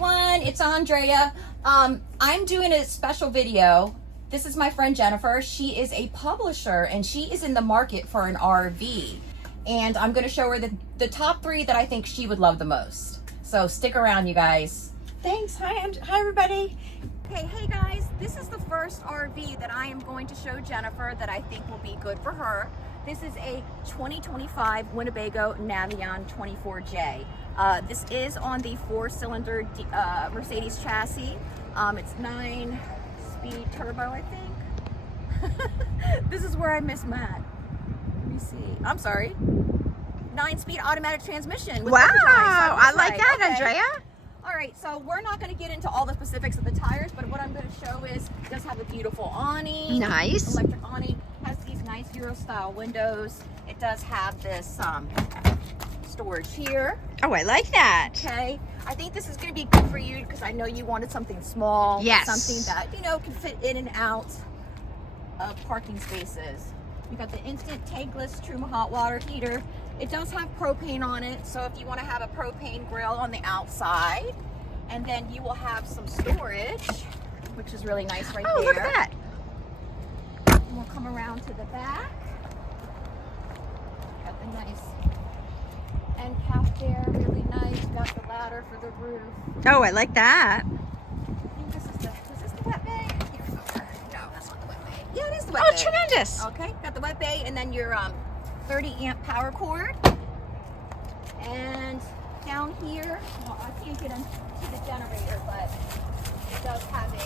everyone, it's Andrea. I'm doing a special video. This is my friend Jennifer. She is a publisher and she is in the market for an RV. And I'm going to show her the top 3 that I think she would love the most. So stick around, you guys. Thanks. Hi everybody. Hey guys, this is the first RV that I am going to show Jennifer that I think will be good for her. This is a 2025 Winnebago Navion 24J. This is on the 4-cylinder Mercedes chassis. It's 9-speed turbo, I think. This is where I miss Matt. Let me see. I'm sorry. 9-speed automatic transmission. Wow, I like that, okay. Andrea. All right, so we're not going to get into all the specifics of the tires, but what I'm going to show is it does have a beautiful awning. Nice. Electric awning. Has these nice Euro style windows. It does have this storage here. Oh, I like that. Okay. I think this is going to be good for you because I know you wanted something small. Yes. Something that, you know, can fit in and out of parking spaces. You got the instant tankless Truma hot water heater. It does have propane on it, so if you want to have a propane grill on the outside, and then you will have some storage, which is really nice right there. Oh, look at that. And we'll come around to the back. Got the nice end cap there, really nice. Got the ladder for the roof. Oh, I like that. I think is this the wet bay? No, that's not the wet bay. Yeah, it is the wet Oh, bay. tremendous. Okay, got the wet bay, and then your 30 amp power cord. And down here, well, I can't get into the generator, but it does have I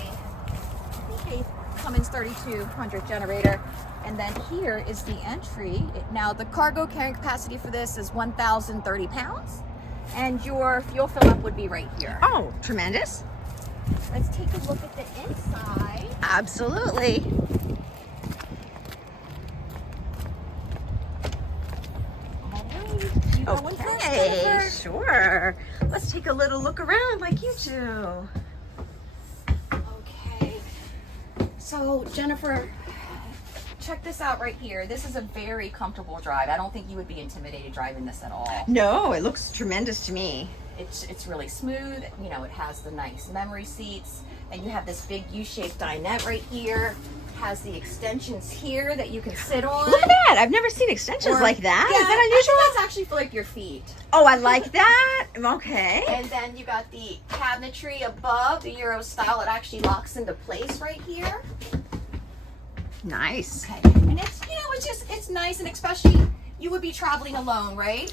think a Cummins 3200 generator. And then here is the entry. Now the cargo carrying capacity for this is 1,030 pounds. And your fuel fill up would be right here. Oh, tremendous. Let's take a look at the inside. Absolutely. Okay, sure. Let's take a little look around like you two. Okay. So, Jennifer, check this out right here. This is a very comfortable drive. I don't think you would be intimidated driving this at all. No, it looks tremendous to me. It's really smooth. You know, it has the nice memory seats. And you have this big U-shaped dinette right here. Has the extensions here that you can sit on. Look at that. I've never seen extensions like that. Yeah, is that unusual? I think that's actually for like your feet. Oh, I like that. Okay. And then you got the cabinetry above, the Euro style. It actually locks into place right here. Nice. Okay. And it's, you know, it's nice, and especially you would be traveling alone, right?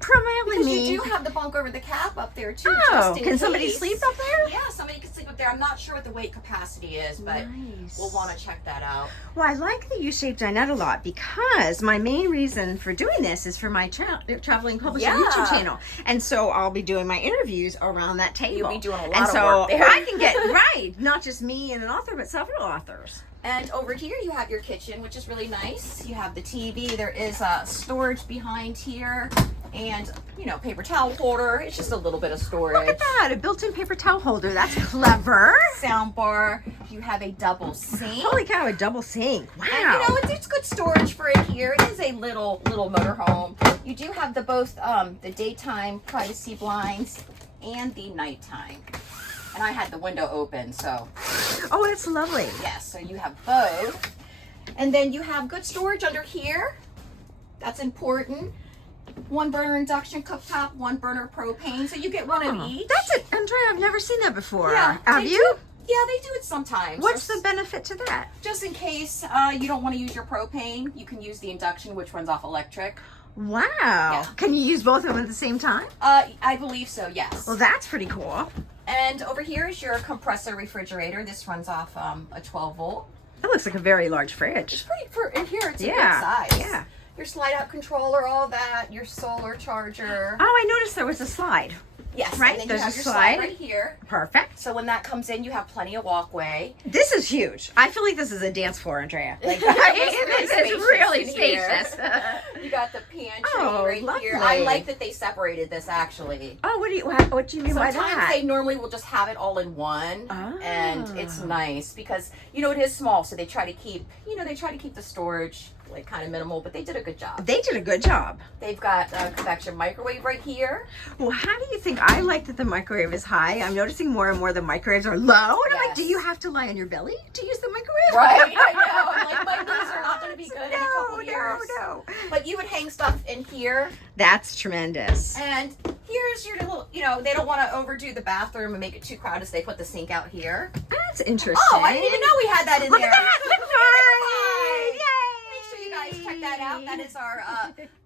Primarily because me. you do have the bunk over the cap up there too. Oh, just in can somebody case. sleep up there? Yeah, somebody can sleep up there. I'm not sure what the weight capacity is, but nice. We'll want to check that out. Well, I like the U-shaped dinette a lot because my main reason for doing this is for my traveling publisher YouTube channel, and so I'll be doing my interviews around that table. You'll be doing a lot and of so work there. I can get right, not just me and an author, but several authors. And over here you have your kitchen, which is really nice. You have the TV. There is storage behind here, and you know, paper towel holder. It's just a little bit of storage. Look at that, a built-in paper towel holder. That's clever. Sound bar. You have a double sink. Holy cow, a double sink. Wow. And you know, it's good storage for in here. It is a little motorhome. You do have both the daytime privacy blinds and the nighttime. And I had the window open, so. Oh, that's lovely. Yes, so you have both. And then you have good storage under here. That's important. 1 burner induction cooktop, 1 burner propane. So you get one of each. That's it, Andrea. I've never seen that before. Yeah, have you? Yeah, they do it sometimes. What's the benefit to that? Just in case you don't want to use your propane, you can use the induction, which runs off electric. Wow. Yeah. Can you use both of them at the same time? I believe so, yes. Well, that's pretty cool. And over here is your compressor refrigerator. This runs off a 12 volt. That looks like a very large fridge. It's pretty, for in here, it's a good size. Yeah. Your slide out controller, all that, your solar charger. Oh, I noticed there was a slide. Yes, right. And then There's you have a your slide right here. Perfect. So when that comes in, you have plenty of walkway. This is huge. I feel like this is a dance floor, Andrea. Like, It's this is really in here. spacious. You got the pantry Oh, right here. lovely. I like that they separated this actually. Oh, what do you mean by Sometimes that? they normally will just have it all in one, and it's nice because you know it is small, so they try to keep the storage like kind of minimal, but they did a good job. They did a good job. They've got a convection microwave right here. Well, how do you think? I like that the microwave is high. I'm noticing more and more the microwaves are low. And I'm like, do you have to lie on your belly to use the microwave? Right, I know. I'm like, my knees are not going to be good in a couple years. No. But you would hang stuff in here. That's tremendous. And here's your little, you know, they don't want to overdo the bathroom and make it too crowded, so they put the sink out here. That's interesting. Oh, I didn't even know we had that in Look there. at that. Look at that. Yay! Yay. Make sure you guys check that out. That is our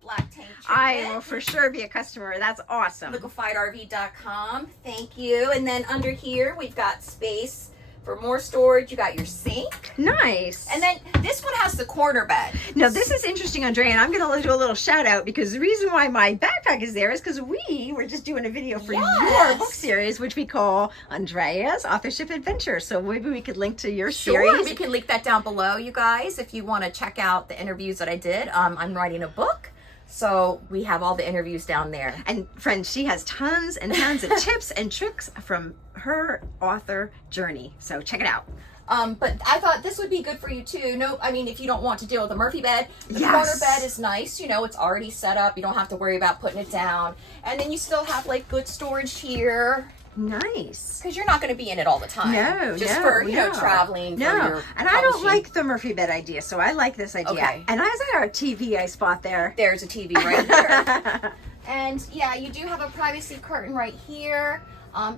black tank treatment. I will for sure be a customer. That's awesome. LiquefiedRV.com. Thank you. And then under here, we've got space for more storage. You got your sink. Nice. And then this one has the corner bed. Now this is interesting, Andrea, and I'm going to do a little shout out because the reason why my backpack is there is because we were just doing a video for your book series, which we call Andrea's Authorship Adventure. So maybe we could link to your series. We can link that down below, you guys, if you want to check out the interviews that I did. I'm writing a book. So we have all the interviews down there. And friends, she has tons and tons of tips and tricks from her author journey. So check it out. But I thought this would be good for you too. No, I mean, if you don't want to deal with a Murphy bed, the corner bed is nice. You know, it's already set up. You don't have to worry about putting it down. And then you still have like good storage here. Nice. Because you're not going to be in it all the time. No, Just for, you know, traveling. No, for your and I don't like the Murphy bed idea, so I like this idea. Okay. And as our TV I spot there. There's a TV right here. And yeah, you do have a privacy curtain right here.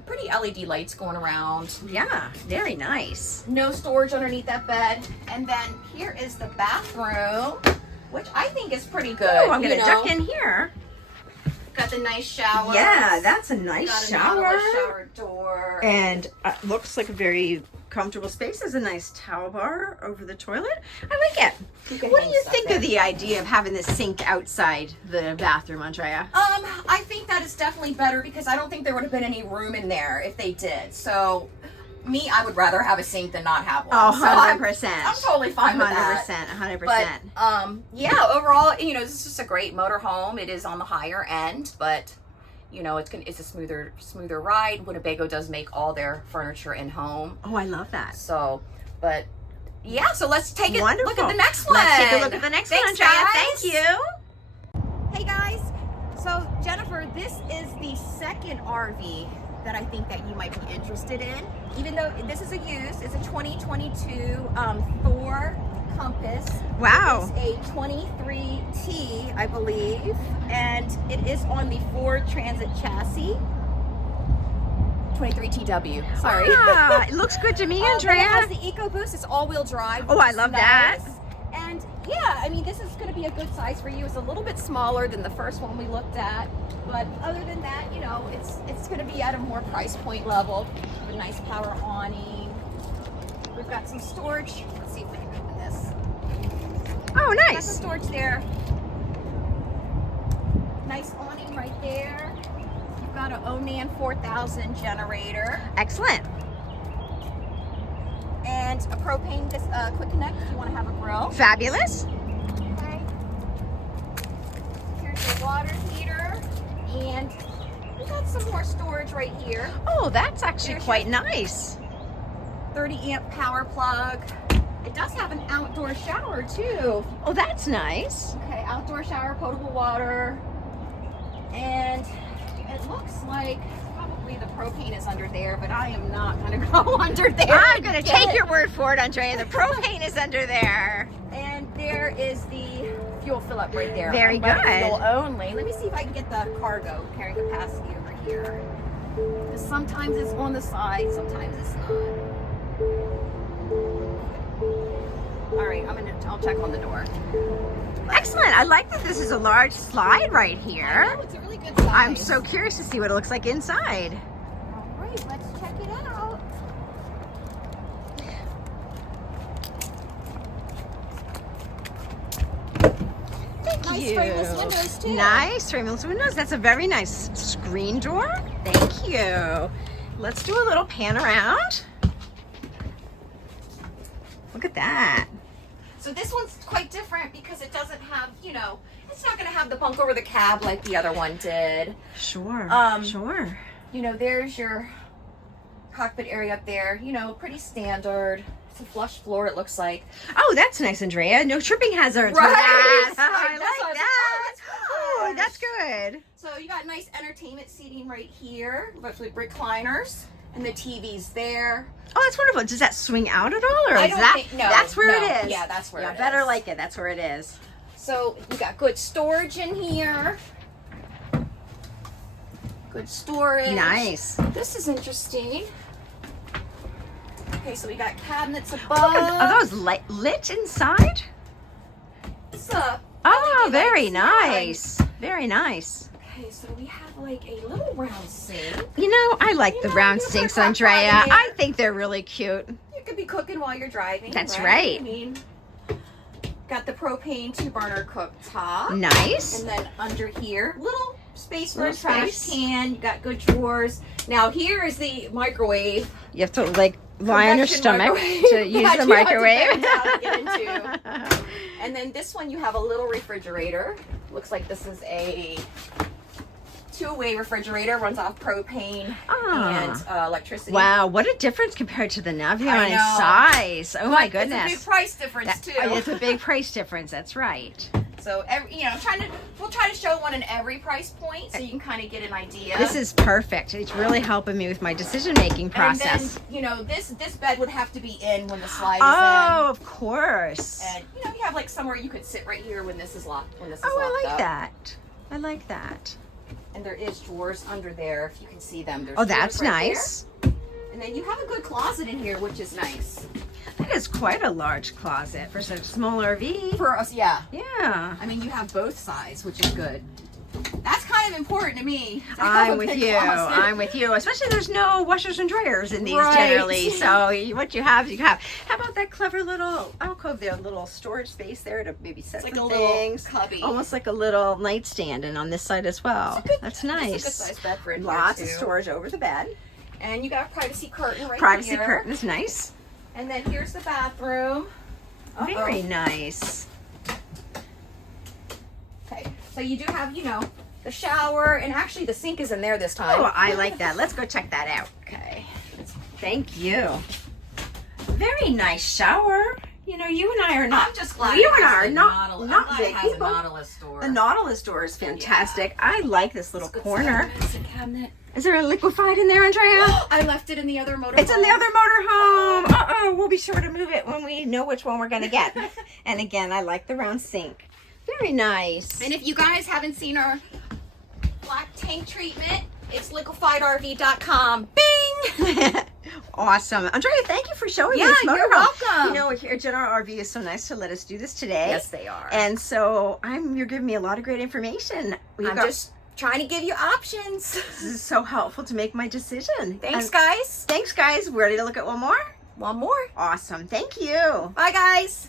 Pretty LED lights going around. Yeah, very nice. No storage underneath that bed. And then here is the bathroom, which I think is pretty good. Oh, I'm going to duck in here. Got the nice shower. Yeah, that's a nice shower. Got a shower door. And looks like a very comfortable space. There's a nice towel bar over the toilet. I like it. What do you think of the idea of having this sink outside the bathroom, Andrea? I think that is definitely better because I don't think there would have been any room in there if they did. So, I would rather have a sink than not have one. Oh, 100%. So I'm totally fine with that. 100%. But, yeah, overall, you know, this is just a great motor home. It is on the higher end, but, you know, it's a smoother ride. Winnebago does make all their furniture in home. Oh, I love that. So, but, yeah, so let's take a look at the next one. Let's take a look at the next one, Andrea. Guys. Thank you. Hey, guys. So, Jennifer, this is the second RV that I think that you might be interested in. Even though this is a used, it's a 2022 Thor Compass. Wow. It's a 23T, I believe, and it is on the Ford Transit chassis. 23TW, sorry. Ah, it looks good to me, Andrea. It has the EcoBoost, it's all-wheel drive. Oh, I love that. And yeah, I mean, this is going to be a good size for you. It's a little bit smaller than the first one we looked at, but other than that, you know, it's going to be at a more price point level. A nice power awning. We've got some storage. Let's see if we can open this. Oh, Got nice. some storage there. Nice awning right there. You've got an Onan 4000 generator. Excellent. And a propane quick connect if you want to have a grill. Fabulous. Okay. Here's your water heater. And we got some more storage right here. Oh, that's actually quite nice. 30 amp power plug. It does have an outdoor shower too. Oh, that's nice. Okay, outdoor shower, potable water. And it looks like probably the propane is under there, but I am not going to go under there. I'm going to take your word for it, Andrea. The propane is under there. And there is the fuel fill up right there. Very good. Fuel only. Let me see if I can get the cargo carrying capacity over here. Because sometimes it's on the side, sometimes it's not. All right, I'll check on the door. Excellent. I like that this is a large slide right here. I know, it's a really good size. I'm so curious to see what it looks like inside. All right, let's check it out. Nice frameless windows too. Nice frameless windows. That's a very nice screen door. Thank you. Let's do a little pan around. Look at that. So this one's quite different because it doesn't have, you know, it's not going to have the bunk over the cab like the other one did. Sure, sure. You know, there's your cockpit area up there, you know, pretty standard. It's a flush floor, it looks like. Oh, that's nice, Andrea. No tripping hazards. Right. I That's like what that. I Oh, that's good. So you got nice entertainment seating right here with recliners, and the TV's there. Oh, that's wonderful. Does that swing out at all, or I is don't that think, no, that's where no. it is? Yeah, that's where it is. Better like it. That's where it is. So you got good storage in here. Good storage. Nice. This is interesting. Okay, so we got cabinets above. Are those lit inside? It's Oh, LED very lights. nice. Very nice. Okay, so we have like a little round sink. You know, I like the round you put sinks, a crock pot in Andrea. there. I think they're really cute. You could be cooking while you're driving. That's right. I mean, got the propane 2-burner cooktop. Nice. And then under here, little space for Little a trash space. can. You got good drawers. Now here is the microwave. You have to like lie on your Convection stomach microwave to use that the you have to microwave. bend down to get into. And then this one you have a little refrigerator. Looks like this is a 2-way refrigerator, runs off propane and electricity. Wow, what a difference compared to the Navion I in know. size. Oh my It's goodness. a big price difference too. It's a big price difference. That's right. So we'll try to show one in every price point so you can kind of get an idea. This is perfect. It's really helping me with my decision-making process. And then, this bed would have to be in when the slide is Oh, of course. in. And you have like somewhere you could sit right here when this is locked. Oh, locked I like up. that. I like that. And there is drawers under there if you can see them. There's Oh, that's drawers right nice. there. And then you have a good closet in here, which is nice. That is quite a large closet for such a small RV. For us, yeah. Yeah. I mean, you have both sides, which is good. That's kind of important to me. to have I'm a with big you. closet. I'm with you. Especially there's no washers and dryers in these Right. generally. So what you have, you have. How about that clever little alcove there, little storage space there to maybe set It's like some a little things. cubby. Almost like a little nightstand, and on this side as well. That's nice. It's a good size bed for in here, Lots of too. storage over the bed. And you got a privacy curtain right Privacy here. curtain is nice. And then here's the bathroom. Very nice. Okay, so you do have, the shower, and actually the sink is in there this time. Oh, I like that. Let's go check that out. Okay. Thank you. Very nice shower. You know, you and I are not. I'm just glad You it and I has are the not Nautilus. not I'm glad big it has people. a Nautilus door. The Nautilus door is fantastic. I like this little It's good corner. medicine cabinet. Is there a liquefied in there, Andrea? I left it in the other motor. It's in the other motorhome. We'll be sure to move it when we know which one we're going to get. And again, I like the round sink. Very nice. And if you guys haven't seen our black tank treatment, it's liquefiedrv.com. Bing! Awesome. Andrea, thank you for showing me Yeah, this motorhome. you're welcome. You know, here at General RV is so nice to let us do this today. Yes, they are. And so you're giving me a lot of great information. I'm just trying to give you options. This is so helpful to make my decision. Thanks, And guys. Thanks, guys. We're ready to look at one more? One more. Awesome. Thank you. Bye, guys.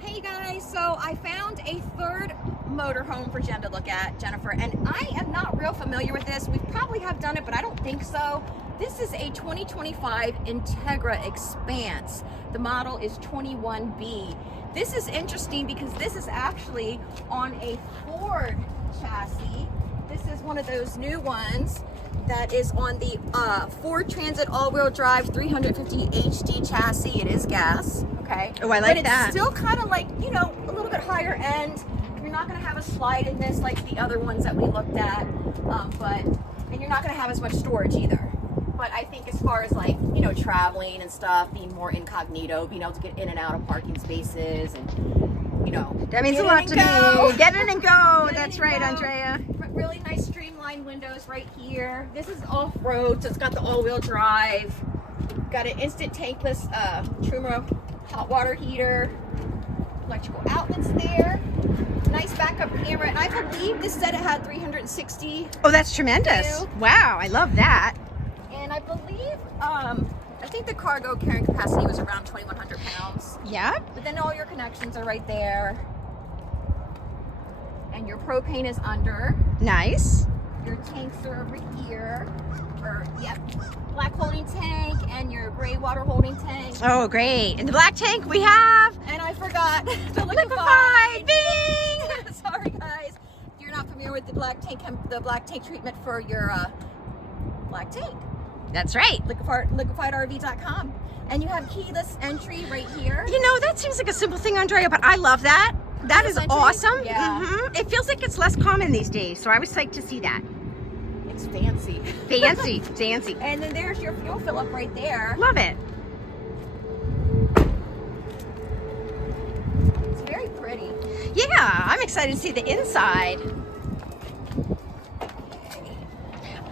Hey, guys. So I found a third motorhome for Jen to look at, Jennifer, and I am not real familiar with this. We probably have done it, but I don't think so. This is a 2025 Entegra Expanse. The model is 21B. This is interesting because this is actually on a Ford chassis. This is one of those new ones that is on the Ford Transit all-wheel drive 350 HD chassis. It is gas, okay? Oh, I like but that. It's still kind of like, a little bit higher end. You're not going to have a slide in this like the other ones that we looked at, and you're not going to have as much storage either. But I think as far as like, traveling and stuff, being more incognito, being able to get in and out of parking spaces and, That means a get lot in to and go. me. Get in and go. Get That's in right, and go. Andrea. Really nice streamlined windows right here. This is off-road, so it's got the all-wheel drive. Got an instant tankless Truma hot water heater. Electrical outlets there. Nice backup camera. And I believe this said it had 360. Oh, that's tremendous. Ew. Wow, I love that. And I believe, I think the cargo carrying capacity was around 2,100 pounds. Yep. But then all your connections are right there. And your propane is under. Nice. Your tanks are over here. Black holding tank and your gray water holding tank. Oh, great. In the black tank we have And I forgot the liquefied. Bing! Sorry, guys. If you're not familiar with the black tank treatment for your black tank. That's right. liquefiedrv.com. And you have keyless entry right here. You know, that seems like a simple thing, Andrea, but I love that. That is awesome. Yeah. It feels like it's less common these days, so I was psyched to see that. It's fancy. Fancy, fancy. And then there's your fuel fill up right there. Love it. It's very pretty. Yeah, I'm excited to see the inside.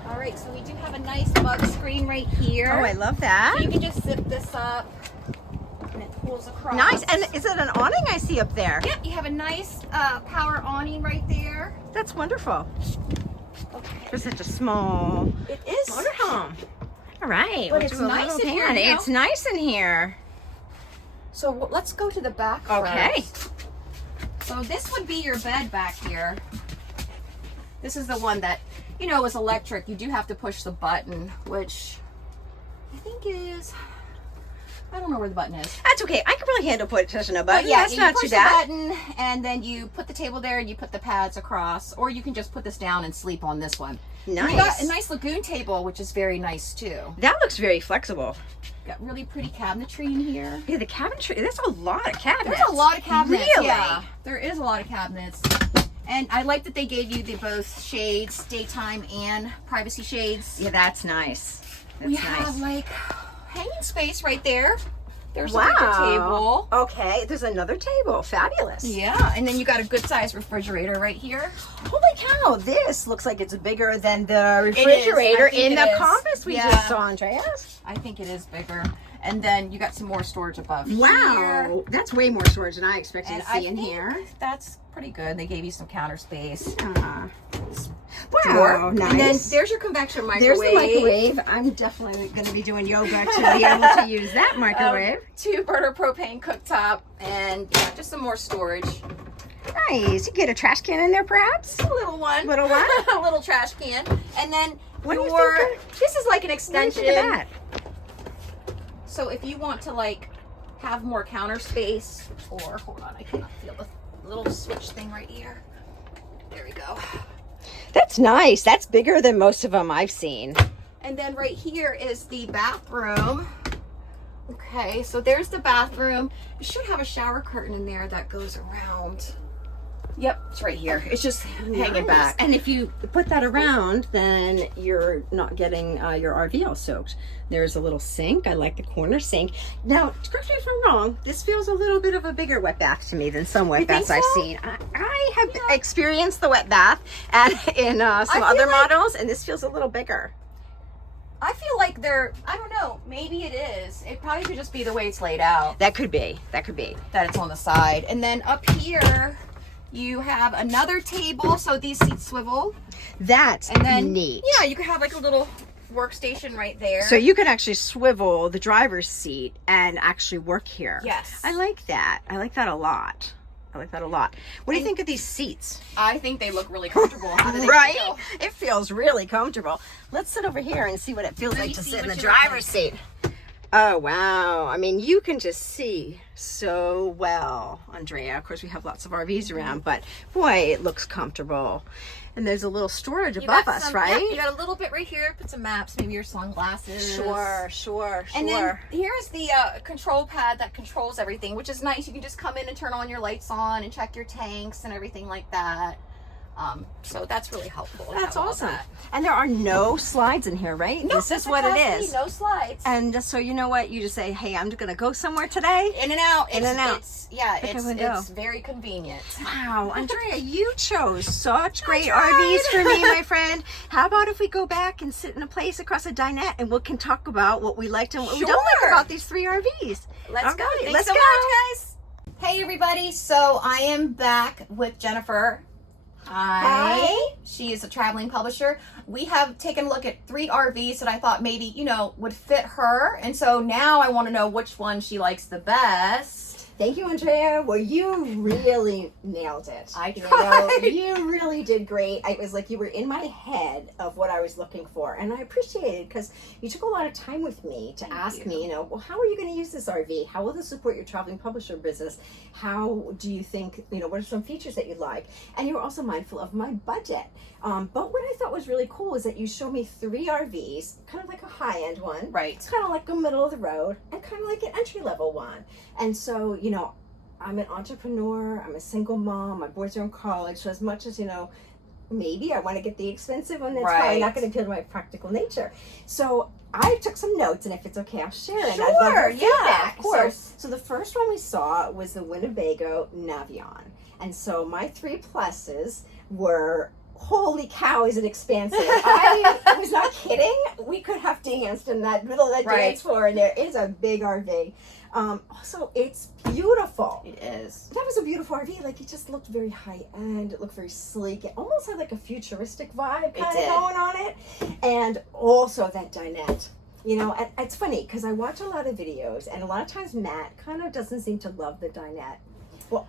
All right, so we do have a nice mug screen right here. Oh, I love that. So you can just zip this up and it pulls across. Nice. And is it an awning I see up there? Yeah, you have a nice power awning right there. That's wonderful. Okay. For such a small It is. motorhome. All right. But we'll it's do a nice little in here, pan. you know? It's nice in here. So let's go to the back Okay. first. So this would be your bed back here. This is the one that, you know, is electric. You do have to push the button, which I think is, I don't know where the button is. That's okay. I can really handle pushing a button. But yeah, That's you not push too the bad. button and then you put the table there and you put the pads across, or you can just put this down and sleep on this one. Nice. You got a nice lagoon table, which is very nice too. That looks very flexible. Got really pretty cabinetry in here. Yeah, the cabinetry. There's a lot of cabinets. There's a lot of cabinets. Really? Yeah, there is a lot of cabinets. And I like that they gave you the both shades, daytime and privacy shades. Yeah, that's nice. That's We nice. have like hanging space right there. There's Wow. a bigger table. Okay, there's another table. Fabulous. Yeah, and then you got a good sized refrigerator right here. Holy cow, this looks like it's bigger than the is. refrigerator I think in it the is. Compass we Yeah. just saw, Andreas. I think it is bigger. And then you got some more storage above here. Wow, that's way more storage than I expected And to I see in think here. that's pretty good. They gave you some counter space. Wow, Drawer. nice. And then there's your convection There's microwave. the microwave. I'm definitely going to be doing yoga to be able to use that microwave. 2-burner propane cooktop, and yeah, just some more storage. Nice. You get a trash can in there, perhaps? A little one. Little one? A little trash can. And then What do you your, think this is like an What do you extension. think of that? So if you want to like have more counter space, or hold on, I cannot feel the little switch thing right here. There we go. That's nice. That's bigger than most of them I've seen. And then right here is the bathroom. Okay, so there's the bathroom. You should have a shower curtain in there that goes around. Yep, it's right here. It's just hanging back. And if you put that around, then you're not getting your RV all soaked. There's a little sink. I like the corner sink. Now, correct me if I'm wrong, this feels a little bit of a bigger wet bath to me than some wet You think baths I've so? seen. I have experienced the wet bath and in some feel other like- models, and this feels a little bigger. I feel like they're, I don't know, maybe it is. It probably could just be the way it's laid out, That could be. That could be. that it's on the side. And then up here, you have another table, so these seats swivel. That's And then, neat. yeah, you could have like a little workstation right there. So you could actually swivel the driver's seat and actually work here. Yes. I like that. I like that a lot. I like that a lot. What do you think of these seats? I think they look really comfortable. How do they Right? feel? It feels really comfortable. Let's sit over here and see what it feels Let like me to see sit in what the you look driver's seat. Oh, wow. I mean, you can just see so well, Andrea. Of course, we have lots of RVs around, but boy, it looks comfortable. And there's a little storage You above got us, some- right? yeah, you got a little bit right here. Put some maps, maybe your sunglasses. Sure. And then here's the control pad that controls everything, which is nice. You can just come in and turn all your lights on and check your tanks and everything like that. So that's really helpful. to That's have all awesome. that. And there are no slides in here, right? No, This is it's what it capacity, is. No slides. And just so you know what, you just say, hey, I'm going to go somewhere today. In and out. In and out. It's a window. it's very convenient. Wow, Andrea, you chose such great RVs for me, my friend. How about if we go back and sit in a place across a dinette and we can talk about what we liked and what we don't like Sure. about these 3 RVs? Let's All go. right, Thanks let's so go. much, guys. Hey, everybody. So I am back with Jennifer. Hi. She is a traveling publisher. We have taken a look at 3 RVs that I thought maybe, would fit her. And so now I want to know which one she likes the best. Thank you, Andrea. Well, you really nailed it. I tried. You really did great. It was like you were in my head of what I was looking for, and I appreciate it because you took a lot of time with me to ask me, well, how are you going to use this RV? How will this support your traveling publisher business? How do you think, what are some features that you'd like? And you were also mindful of my budget. But what I thought was really cool is that you showed me 3 RVs, kind of like a high-end one. Right. It's kind of like a middle of the road, and kind of like an entry-level one. And so, I'm an entrepreneur, I'm a single mom, my boys are in college, so as much as, maybe I want to get the expensive one, that's probably not going to appeal to my practical nature. So I took some notes, and if it's okay, I'll share it. Sure, I'd love your feedback. of course. So the first one we saw was the Winnebago Navion. And so my 3 pluses were, holy cow, is it expansive. I was not kidding. We could have danced in that middle of that dance floor, and there is a big RV. Also, it's beautiful. It is. That was a beautiful RV. Like, it just looked very high end. It looked very sleek. It almost had like a futuristic vibe kind of going on it. And also that dinette. And it's funny because I watch a lot of videos, and a lot of times Matt kind of doesn't seem to love the dinette. Well,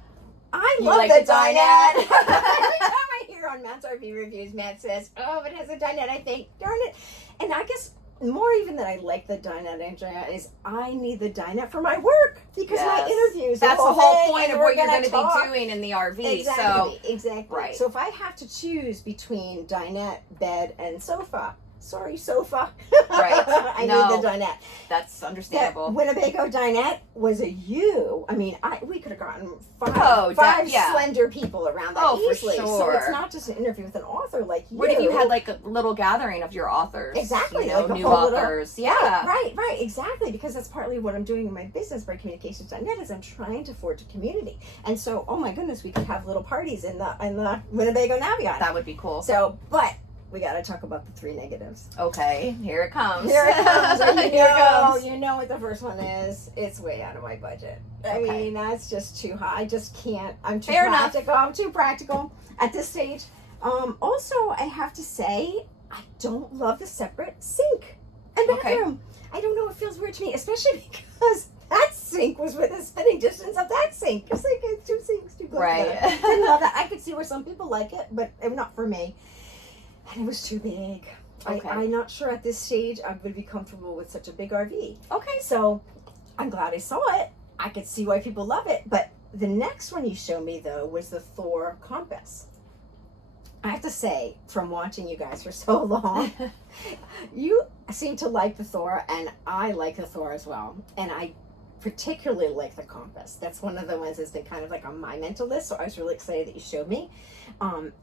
I love the dinette. Every time I hear on Matt's RV reviews, Matt says, oh, it has a dinette. I think, darn it. And I guess more even than I like the dinette, Andrea, is I need the dinette for my work because my interviews. That's the whole point of what you're going to be doing in the RV. Exactly. Right. So if I have to choose between dinette, bed, and sofa. Sorry, sofa. Right. I need the dinette. That's understandable. That Winnebago dinette was a U. I mean, we could have gotten five slender people around that easily. For sure. So it's not just an interview with an author like you. What if you had like a little gathering of your authors? Exactly. Like new authors. Right. Exactly. Because that's partly what I'm doing in my business, Communications.net, is I'm trying to forge a community. And so, oh my goodness, we could have little parties in the Winnebago Navion. That would be cool. So, but we got to talk about the 3 negatives. Okay, here it comes. Here it comes. Here it comes. You know what the first one is. It's way out of my budget. I mean, that's just too high. I just can't. I'm too practical. I'm too practical at this stage. Also, I have to say, I don't love the separate sink and bathroom. I don't know. It feels weird to me, especially because that sink was within spitting distance of that sink. It's like 2 sinks, 2 gloves. Right. Didn't know that. I could see where some people like it, but not for me. And it was too big. Okay. I'm not sure at this stage I would be comfortable with such a big RV. Okay. So I'm glad I saw it. I could see why people love it. But the next one you showed me, though, was the Thor Compass. I have to say, from watching you guys for so long, you seem to like the Thor, and I like the Thor as well. And I particularly like the Compass. That's one of the ones that's been kind of like on my mental list, so I was really excited that you showed me.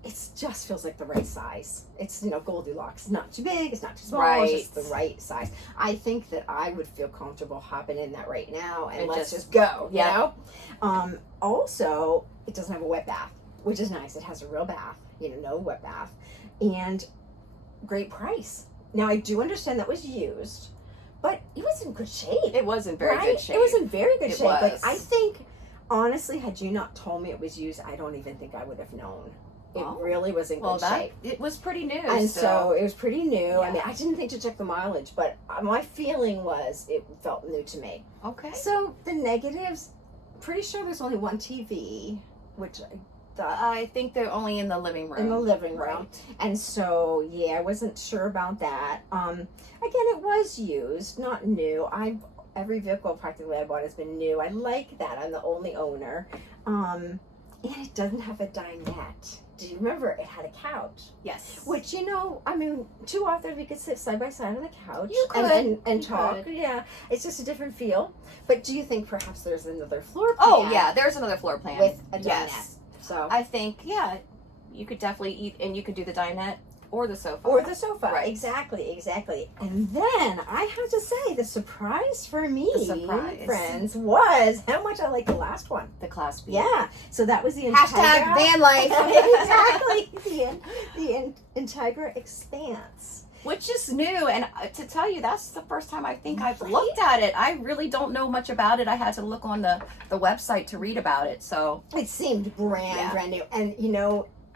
It just feels like the right size. It's, Goldilocks. It's not too big, it's not too small, it's just the right size. I think that I would feel comfortable hopping in that right now, and let's just go, you know? Also, it doesn't have a wet bath, which is nice. It has a real bath, no wet bath, and great price. Now, I do understand that was used, but it was in good shape. It was in very good shape. It was in very good shape. Was. Like, I think, honestly, had you not told me it was used, I don't even think I would have known. It really was in good shape. It was pretty new. And so it was pretty new. Yeah. I mean, I didn't think to check the mileage, but my feeling was it felt new to me. Okay. So the negatives, pretty sure there's only one TV, which I think they're only in the living room. In the living room. Right. And so, I wasn't sure about that. Again, it was used, not new. Every vehicle practically I bought has been new. I like that. I'm the only owner. And it doesn't have a dinette. Do you remember? It had a couch. Yes. Which, 2 authors, we could sit side by side on the couch. You could. And talk. Could. Yeah. It's just a different feel. But do you think perhaps there's another floor plan? Oh, yeah. There's another floor plan. With a dinette. Yes. So I think, you could definitely eat, and you could do the dinette or the sofa. Right. Exactly. And then I have to say, the surprise for me, friends, was how much I liked the last one. The Class B. Yeah. So that was the Entegra. Van life. Exactly. The Entegra Expanse. Which is new, and to tell you, that's the first time I think I've looked at it. I really don't know much about it. I had to look on the website to read about it, so. It seemed brand new. And,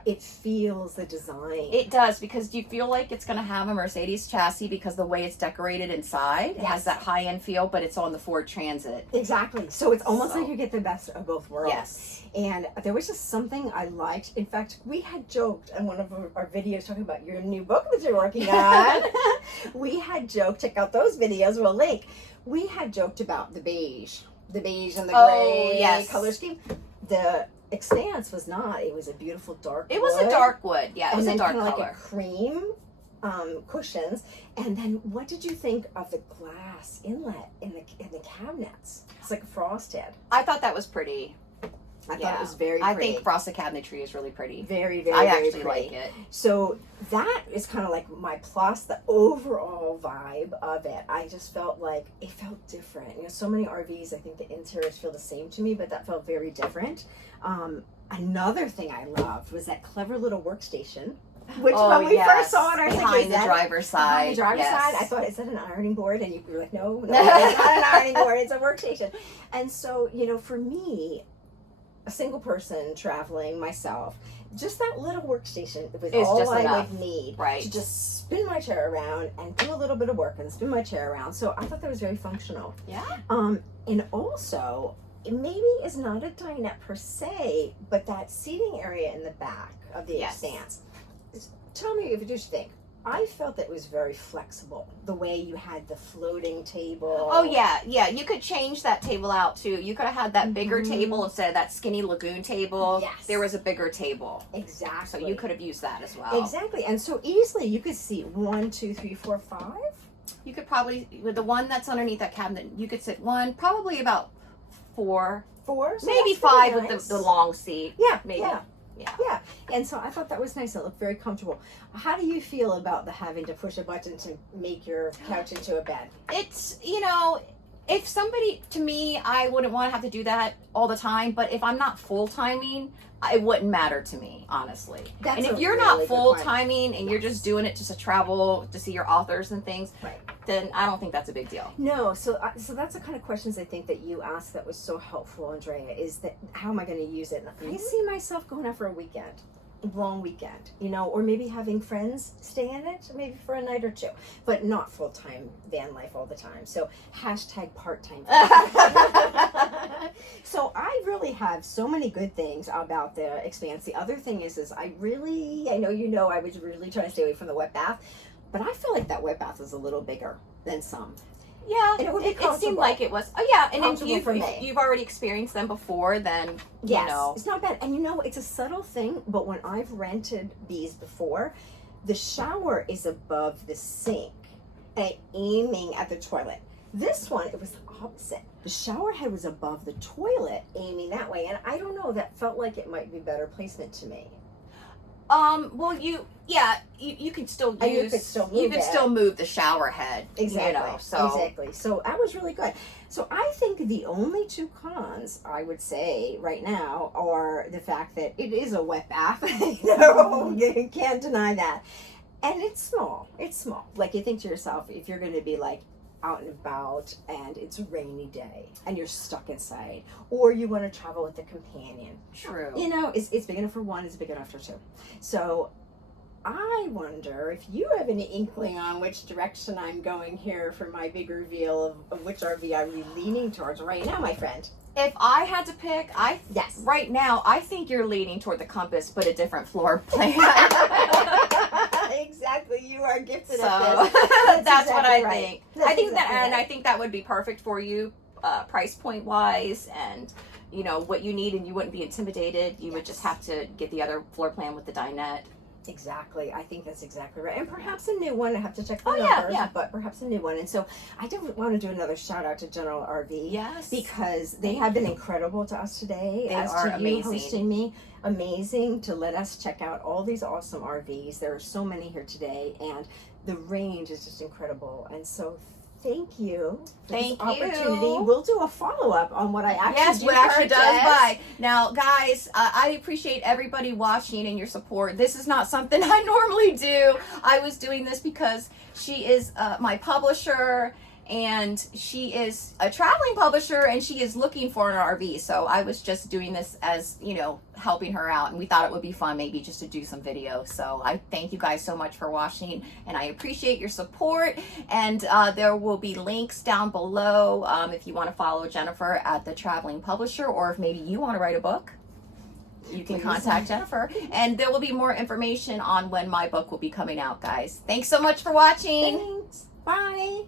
it feels the design. It does, because you feel like it's going to have a Mercedes chassis because the way it's decorated inside. It has that high-end feel, but it's on the Ford Transit. Exactly. So it's almost like you get the best of both worlds. Yes. And there was just something I liked. In fact, we had joked in one of our videos talking about your new book that you're working on. We had joked, check out those videos, we'll link. We had joked about the beige and the gray color scheme. The Expanse was not. It was a beautiful dark wood. It was a dark wood. Yeah, it was a dark color. Like a cream cushions. And then what did you think of the glass inlet in the cabinets? It's like frosted. I thought that was pretty. I thought it was very pretty. I think frosted cabinetry is really pretty. Very, very, I very actually pretty. like it. So that is kind of like my plus, the overall vibe of it. I just felt like it felt different. You know, so many RVs, I think the interiors feel the same to me, but that felt very different. Another thing I loved was that clever little workstation. Which when we first saw it, I was behind the driver's side. Behind the driver's side, I thought, is that an ironing board? And you were like, no, it's not an ironing board, it's a workstation. And so, you know, for me, a single person traveling myself, just that little workstation was all I would need to just spin my chair around and do a little bit of work and spin my chair around. So I thought that was very functional. Yeah. And also, it maybe is not a dinette per se, but that seating area in the back of the Expanse. Tell me what you think. I felt that it was very flexible, the way you had the floating table. Oh, yeah. You could change that table out, too. You could have had that bigger table instead of that skinny lagoon table. Yes. There was a bigger table. Exactly. So you could have used that as well. Exactly. And so easily you could see 1, 2, 3, 4, 5. You could probably, with the one that's underneath that cabinet, you could sit probably about 4. 4? So maybe 5 with the long seat. Yeah. Maybe. Yeah. And so I thought that was nice. It looked very comfortable. How do you feel about the having to push a button to make your couch into a bed? It's, you know, if somebody, to me, I wouldn't want to have to do that all the time, but if I'm not full-timing, it wouldn't matter to me, honestly. And if you're not full-timing and you're just doing it just to travel, to see your authors and things, then I don't think that's a big deal. No, so that's the kind of questions I think that you asked that was so helpful, Andrea, is that how am I going to use it? I see myself going out for a weekend. Long weekend, you know, or maybe having friends stay in it, maybe for a night or two, but not full-time van life all the time. So hashtag part-time. So I really have so many good things about the Expanse. The other thing is I know, I was really trying to stay away from the wet bath, but I feel like that wet bath is a little bigger than some. Yeah, and it seemed like it was. Oh yeah, and if you've already experienced them before, then you know. It's not bad. And you know, it's a subtle thing, but when I've rented these before, the shower is above the sink and aiming at the toilet. This one, it was the opposite. The shower head was above the toilet, aiming that way, and I don't know, that felt like it might be better placement to me. Well, you could still use. You could still move the shower head. Exactly. You know, so. Exactly. So that was really good. So I think the only 2 cons I would say right now are the fact that it is a wet bath. You can't deny that, and it's small. It's small. Like, you think to yourself, if you're going to be like out and about and it's a rainy day and you're stuck inside, or you want to travel with a companion. True. You know, it's big enough for one, it's big enough for 2. So I wonder if you have any inkling on which direction I'm going here for my big reveal of which RV I'm leaning towards right now, my friend. If I had to pick, right now, I think you're leaning toward the Compass, but a different floor plan. Exactly, you are gifted so, at this. That's exactly what I think. I think and I think that would be perfect for you, price point wise, and you know what you need, and you wouldn't be intimidated. You would just have to get the other floor plan with the dinette. Exactly. I think that's exactly right. And perhaps a new one. I have to check the numbers, but perhaps a new one. And so I do want to do another shout out to General RV. Yes. Because they have been incredible to us today. They are amazing. You hosting me. Amazing to let us check out all these awesome RVs. There are so many here today, and the range is just incredible. And so thank you for this opportunity. We'll do a follow-up on what I actually does buy. Now, guys, I appreciate everybody watching and your support. This is not something I normally do. I was doing this because she is my publisher, and she is a traveling publisher, and she is looking for an RV. So I was just doing this as, you know, helping her out, and we thought it would be fun maybe just to do some videos. So I thank you guys so much for watching, and I appreciate your support. And there will be links down below if you want to follow Jennifer at the Traveling Publisher, or if maybe you want to write a book, you can contact Jennifer, and there will be more information on when my book will be coming out, guys. Thanks so much for watching. Thanks. Bye.